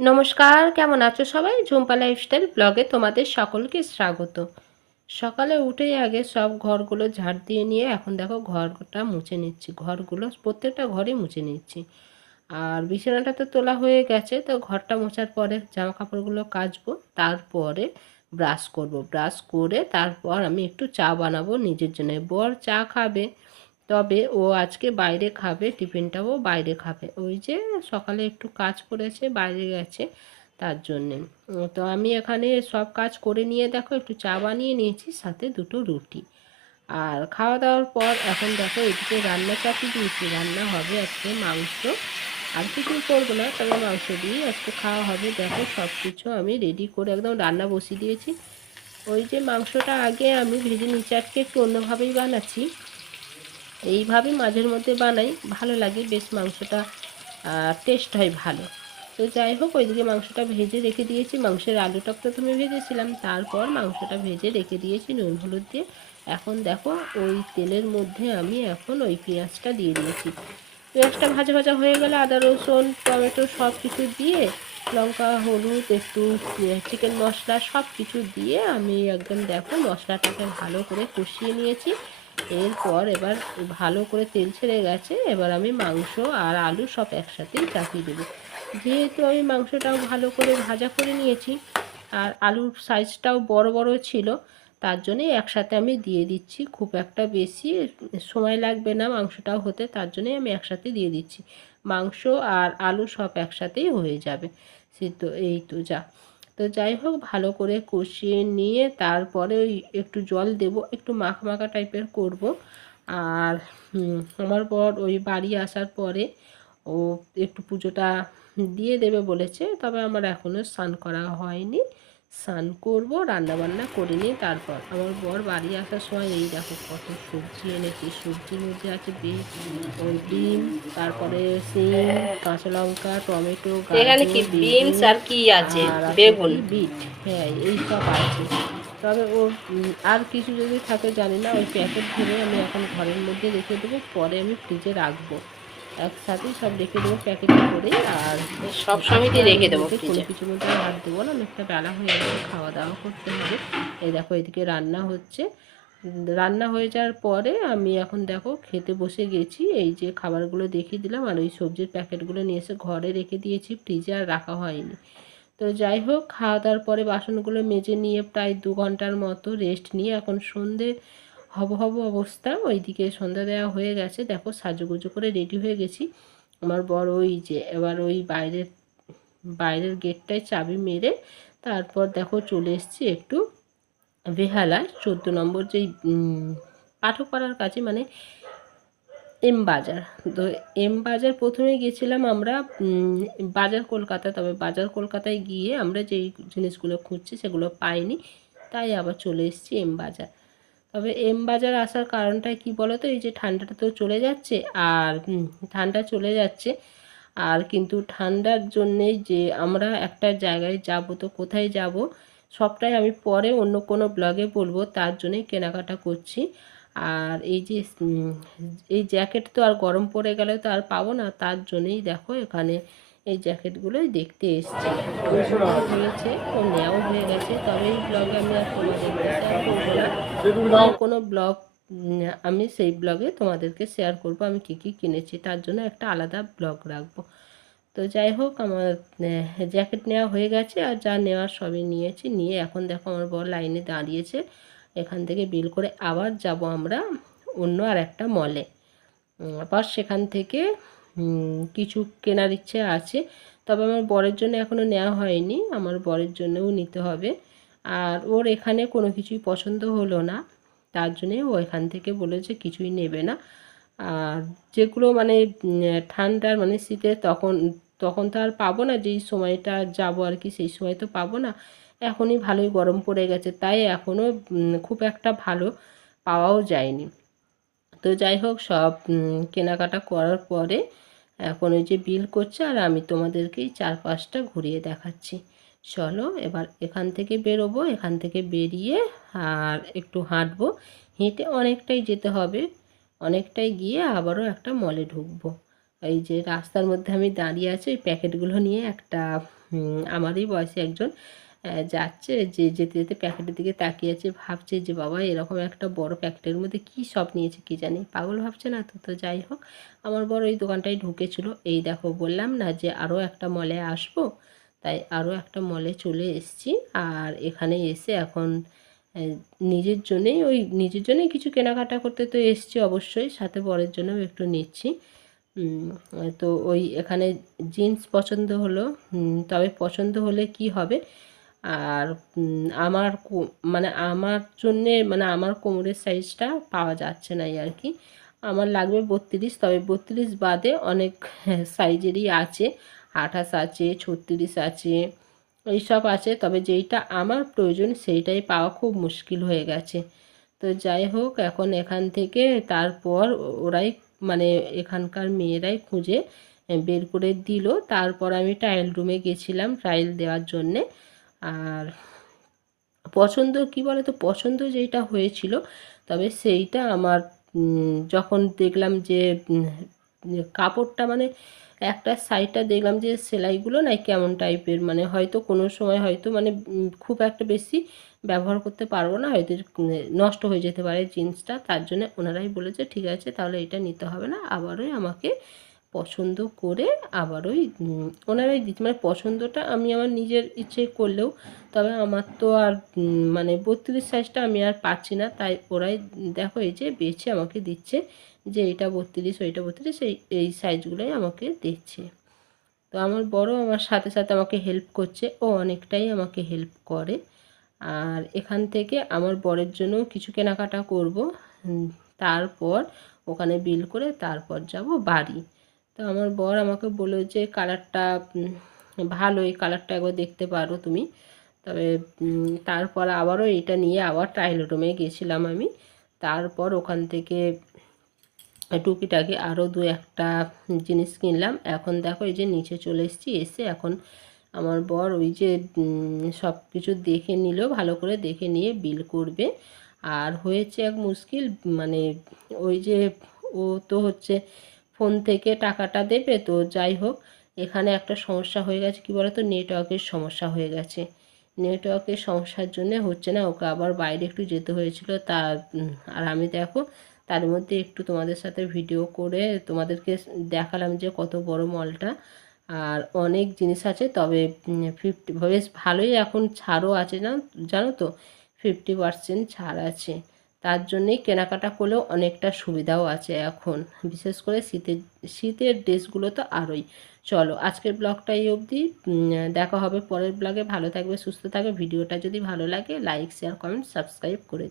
নমস্কার, কেমন আছো সবাই? ঝুম্পা লাইফস্টাইল ব্লগে তোমাদের সকলকে স্বাগত। সকালে উঠেই আগে সব ঘরগুলো ঝাড় দিয়ে নিয়ে এখন দেখো ঘরটা মুছে নিচ্ছি। ঘরগুলো প্রত্যেকটা ঘরই মুছে নিচ্ছি। আর বিছানাটা তো তোলা হয়ে গেছে, তো ঘরটা মোছার পরে জামা কাপড়গুলো কাচবো, তারপরে ব্রাশ করব। ব্রাশ করে তারপর আমি একটু চা বানাবো নিজের জন্য। বর চা খাবে, তবে ও আজকে বাইরে খাবে, টিফিনটাও বাইরে খাবে। ওই যে সকালে একটু কাজ করেছে, বাইরে গেছে, তার জন্যে। তো আমি এখানে সব কাজ করে নিয়ে দেখো একটু চা বানিয়ে নিয়েছি, সাথে দুটো রুটি। আর খাওয়া দাওয়ার পর এখন দেখো এদিকে রান্না চাপিয়ে দিয়েছি। রান্না হবে আজকে মাংস, আর কিছুই করবো না, তবে মাংস দিয়েই আজকে খাওয়া হবে। দেখো সব কিছু আমি রেডি করে একদম রান্না বসিয়ে দিয়েছি। ওই যে মাংসটা আগে আমি ভেজে নিচে, আজকে একটু অন্যভাবেই বানাচ্ছি। এইভাবে মাঝের মধ্যে বানাই, ভালো লাগে বেশ, মাংসটা টেস্ট হয় ভালো। তো যাই হোক, ওইদিকে মাংসটা ভেজে রেখে দিয়েছি। মাংসের আলুটা প্রথমে ভেজেছিলাম, তারপর মাংসটা ভেজে রেখে দিয়েছি নুন হলুদ দিয়ে। এখন দেখো ওই তেলের মধ্যে আমি এখন ওই পেঁয়াজটা দিয়ে দিয়েছি। পেঁয়াজটা ভাজা ভাজা হয়ে গেলে আদা রসুন টমেটো সব কিছু দিয়ে, লঙ্কা হলুদ একটু চিকেন মশলা সব কিছু দিয়ে আমি একদম দেখো মশলাটাকে ভালো করে কষিয়ে নিয়েছি। এরপর এবার ভালো করে তেল ছেড়ে গেছে, এবার আমি মাংস আর আলু সব একসাথেই চাপিয়ে দেবো। যেহেতু আমি মাংসটাও ভালো করে ভাজা করে নিয়েছি আর আলুর সাইজটাও বড় বড় ছিল, তার জন্যই একসাথে আমি দিয়ে দিচ্ছি। খুব একটা বেশি সময় লাগবে না মাংসটাও হতে, তার জন্যই আমি একসাথে দিয়ে দিচ্ছি। মাংস আর আলু সব একসাথেই হয়ে যাবে সিদ্ধ। এই তো যা, তো যাই হোক ভালো করে কষিয়ে নিয়ে তারপরে ওই একটু জল দেব, একটু মাখা মাখা টাইপের করব। আর আমার বর ওই বাড়ি আসার পরে ও একটু পুজোটা দিয়ে দেবে বলেছে, তবে আমার এখনও স্নান করা হয়নি। স্নান করব, রান্নাবান্না করে নিয়ে তারপর। আমার বর বাড়ি আসার সময় এই দেখো কত সবজি এনেছি। সবজির মধ্যে আছে ওই ডিম, তারপরে সিম, কাঁচা লঙ্কা, টমেটো, এখানে কি গাজর, বিনস বেগুন, আর কি আছে? আর আছে বেগুন। কি বিট। হ্যাঁ, এই সব আছে। তবে ও আর কিছু যদি থাকে জানি না, ওই প্যাকেট ভরে আমি এখন ঘরের মধ্যে রেখে দেবো, পরে আমি ফ্রিজে রাখবো। একসাথেই সব রেখে দেবো প্যাকেটে করে। আর সব আজকে সময়তে আর রেখে ওর দেবো মধ্যে কোনো ফ্রিজে। কিছুর মধ্যে হাত দেবো না। অনেকটা বেলা হয়ে গেছে, খাওয়া দাওয়া করতে হবে। এই দেখো এদিকে রান্না হচ্ছে। রান্না হয়ে যাওয়ার পরে আমি এখন দেখো খেতে বসে গেছি। এই যে খাবারগুলো দেখিয়ে দিলাম, আর ওই সবজির প্যাকেটগুলো নিয়ে এসে ঘরে রেখে দিয়েছি, ফ্রিজে আর রাখা হয়নি। তো যাই হোক, খাওয়া দাওয়ার পরে বাসনগুলো মেজে নিয়ে প্রায় 2 ঘন্টার মতো রেস্ট নিয়ে এখন সন্ধে হব হব অবস্থা। ওইদিকে সন্ধ্যা দেওয়া হয়ে গেছে, দেখো সাজুগুজু করে রেডি হয়ে গেছি। আমার বড় ওই যে এবার ওই বাইরের গেটটায় চাবি মেরে তারপর দেখো চলে এসেছি একটু বেহালায়, 14 নম্বর যেই পাঠকপাড়ার কাছে, মানে এম বাজার। তো এম বাজার প্রথমে গেছিলাম আমরা বাজার কলকাতা, তবে বাজার কলকাতায় গিয়ে আমরা যেই জিনিসগুলো খুঁজছি সেগুলো পাইনি, তাই আবার চলে এসেছি এম বাজার। তবে এম বাজার আসার কারণটা কি বলো তো, এই যে ঠান্ডাটা তো চলে যাচ্ছে, আর ঠান্ডা চলে যাচ্ছে, আর কিন্তু ঠান্ডার জন্যেই যে আমরা একটা জায়গায় যাব, তো কোথায় যাব সবটাই আমি পরে অন্য কোনো ব্লগে বলবো, তার জন্যই কেনাকাটা করছি। আর এই যে এই জ্যাকেট তো আর গরম পড়ে গেলে তো আর পাবো না, তার জন্যই দেখো এখানে এই জ্যাকেটগুলোই দেখতে এসেছি। পছন্দ হয়েছে ও নেওয়াও হয়ে গেছে, তবে এই ব্লগে আমি আর তোমাদেরকে শেয়ার করবো না। কোনো ব্লগ আমি সেই ব্লগে তোমাদেরকে শেয়ার করব আমি কী কী কিনেছি, তার জন্য একটা আলাদা ব্লগ রাখবো। তো যাই হোক, আমার জ্যাকেট নেওয়া হয়ে গেছে, আর যা নেওয়ার সবই নিয়েছি। নিয়ে এখন দেখো আমার বড় লাইনে দাঁড়িয়েছে, এখান থেকে বিল করে আবার যাব আমরা অন্য আর একটা মলে। আবার সেখান থেকে কিছু কেনার ইচ্ছে আছে, তবে আমার বরের জন্য এখনও নেওয়া হয়নি, আমার বরের জন্যও নিতে হবে। আর ওর এখানে কোনো কিছুই পছন্দ হলো না, তার জন্যে ও এখান থেকে বলেছে কিছুই নেবে না। আর যেগুলো মানে ঠান্ডার মানে শীতে তখন তখন তো আর পাবো না, যেই সময়টা যাব আর কি সেই সময় তো পাবো না। এখনই ভালোই গরম পড়ে গেছে, তাই এখনও খুব একটা ভালো পাওয়াও যায়নি। তো যাই হোক, সব কেনাকাটা করার পরে এখন ওই যে বিল করছে, আর আমি তোমাদেরকে এই চারপাশটা ঘুরিয়ে দেখাচ্ছি। চলো এবার এখান থেকে বেরোবো, এখান থেকে বেরিয়ে আর একটু হাঁটবো। হেঁটে অনেকটাই যেতে হবে, অনেকটাই গিয়ে আবারও একটা মলে ঢুকবো। এই যে রাস্তার মধ্যে আমি দাঁড়িয়ে আছি ওই প্যাকেটগুলো নিয়ে একটা আমারই বয়সী একজন যাচ্ছে, যে যেতে যেতে প্যাকেটের দিকে তাকিয়ে আছে, ভাবছে যে বাবা এরকম একটা বড় প্যাকেটের মধ্যে কী সব নিয়েছে কী জানি, পাগল ভাবছে না তো। তো যাই হোক, আমার বড় ওই দোকানটায় ঢুকেছিল। এই দেখো বললাম না যে আরও একটা মলে আসবো, তাই আরও একটা মলে চলে এসেছি। আর এখানে এসে এখন নিজের জন্যই কিছু কেনাকাটা করতে তো এসেছি, অবশ্যই সাথে বরের জন্যও একটু নিচ্ছি। তো ওই এখানে জিন্স পছন্দ হলো, তবে পছন্দ হলে কি হবে, আর আমার মানে আমার জন্যে মানে আমার কোমরের সাইজটা পাওয়া যাচ্ছে না আর কি। আমার লাগবে 32, তবে 32 বাদে অনেক সাইজেরই আছে, 28 আছে, 36 আছে, এইসব আছে। তবে যেইটা আমার প্রয়োজন সেইটাই পাওয়া খুব মুশকিল হয়ে গেছে। তো যাই হোক, এখন এখান থেকে তারপর ওরাই মানে এখানকার মেয়েরাই খুঁজে বের করে দিল। তারপর আমি ট্রায়াল রুমে গেছিলাম ট্রায়াল দেওয়ার জন্যে। আর পছন্দ কি বলে তো, পছন্দ যেইটা হয়েছিল, তবে সেইটা আমার যখন দেখলাম যে কাপড়টা মানে একটা সাইডটা দেখলাম যে সেলাইগুলো না কেমন টাইপের, মানে হয়তো কোনো সময় হয়তো মানে খুব একটা বেশি ব্যবহার করতে পারবো না, হয়তো নষ্ট হয়ে যেতে পারে জিন্সটা। তার জন্য ওনারাই বলেছে ঠিক আছে তাহলে এটা নিতে হবে না, আবারই আমাকে পছন্দ করে আবারই ওনারাই দিচ্ছে। মানে পছন্দটা আমি আমার নিজের ইচ্ছে করলেও, তবে আমার তো আর মানে 32 সাইজটা আমি আর পাচ্ছি না, তাই ওরাই দেখো এই যে বেছে আমাকে দিচ্ছে যে এইটা 32, ওইটা 32, এই সাইজগুলোই আমাকে দিচ্ছে। তো আমার বড় আমার সাথে সাথে আমাকে হেল্প করছে, ও অনেকটাই আমাকে হেল্প করে। আর এখান থেকে আমার বরের জন্যও কিছু কেনাকাটা করব, তারপর ওখানে বিল করে তারপর যাব বাড়ি। তো আমার বর আমাকে বললো যে কালারটা ভালো, এই কালারটা একবার দেখতে পারো তুমি। তবে তারপর আবারও এটা নিয়ে আবার ট্রায়াল রুমে গেছিলাম আমি। তারপর ওখান থেকে টুকিটাকি আরও দু একটা জিনিস কিনলাম। এখন দেখো এই যে নিচে চলে এসেছি, এসে এখন আমার বর ওই যে সব কিছু দেখে নিল, ভালো করে দেখে নিয়ে বিল করবে। আর হয়েছে এক মুশকিল, মানে ওই যে ও তো হচ্ছে ফোন থেকে টাকাটা দেবে, তো যাই হোক এখানে একটা সমস্যা হয়ে গেছে, কি বলো তো, নেটওয়ার্কের সমস্যা হয়ে গেছে। নেটওয়ার্কের সমস্যার জন্য হচ্ছে না, ওকে আবার বাইরে একটু যেতে হয়েছিল। আর আমি দেখো তার মধ্যে একটু তোমাদের সাথে ভিডিও করে তোমাদেরকে দেখালাম যে কত বড় মলটা, আর অনেক জিনিস আছে। তবে 50 বেশ ভালোই এখন ছাড়ও আছে, জানো তো, 50% ছাড় আছে। তার জন্যেই কেনাকাটা করলেও অনেকটা সুবিধাও আছে এখন, বিশেষ করে শীতের ড্রেসগুলো তো আরোই। চলো আজকের ব্লগটা এই অবধি, দেখা হবে পরের ব্লগে। ভালো থাকবে, সুস্থ থাকবে। ভিডিওটা যদি ভালো লাগে লাইক, শেয়ার, কমেন্ট, সাবস্ক্রাইব করে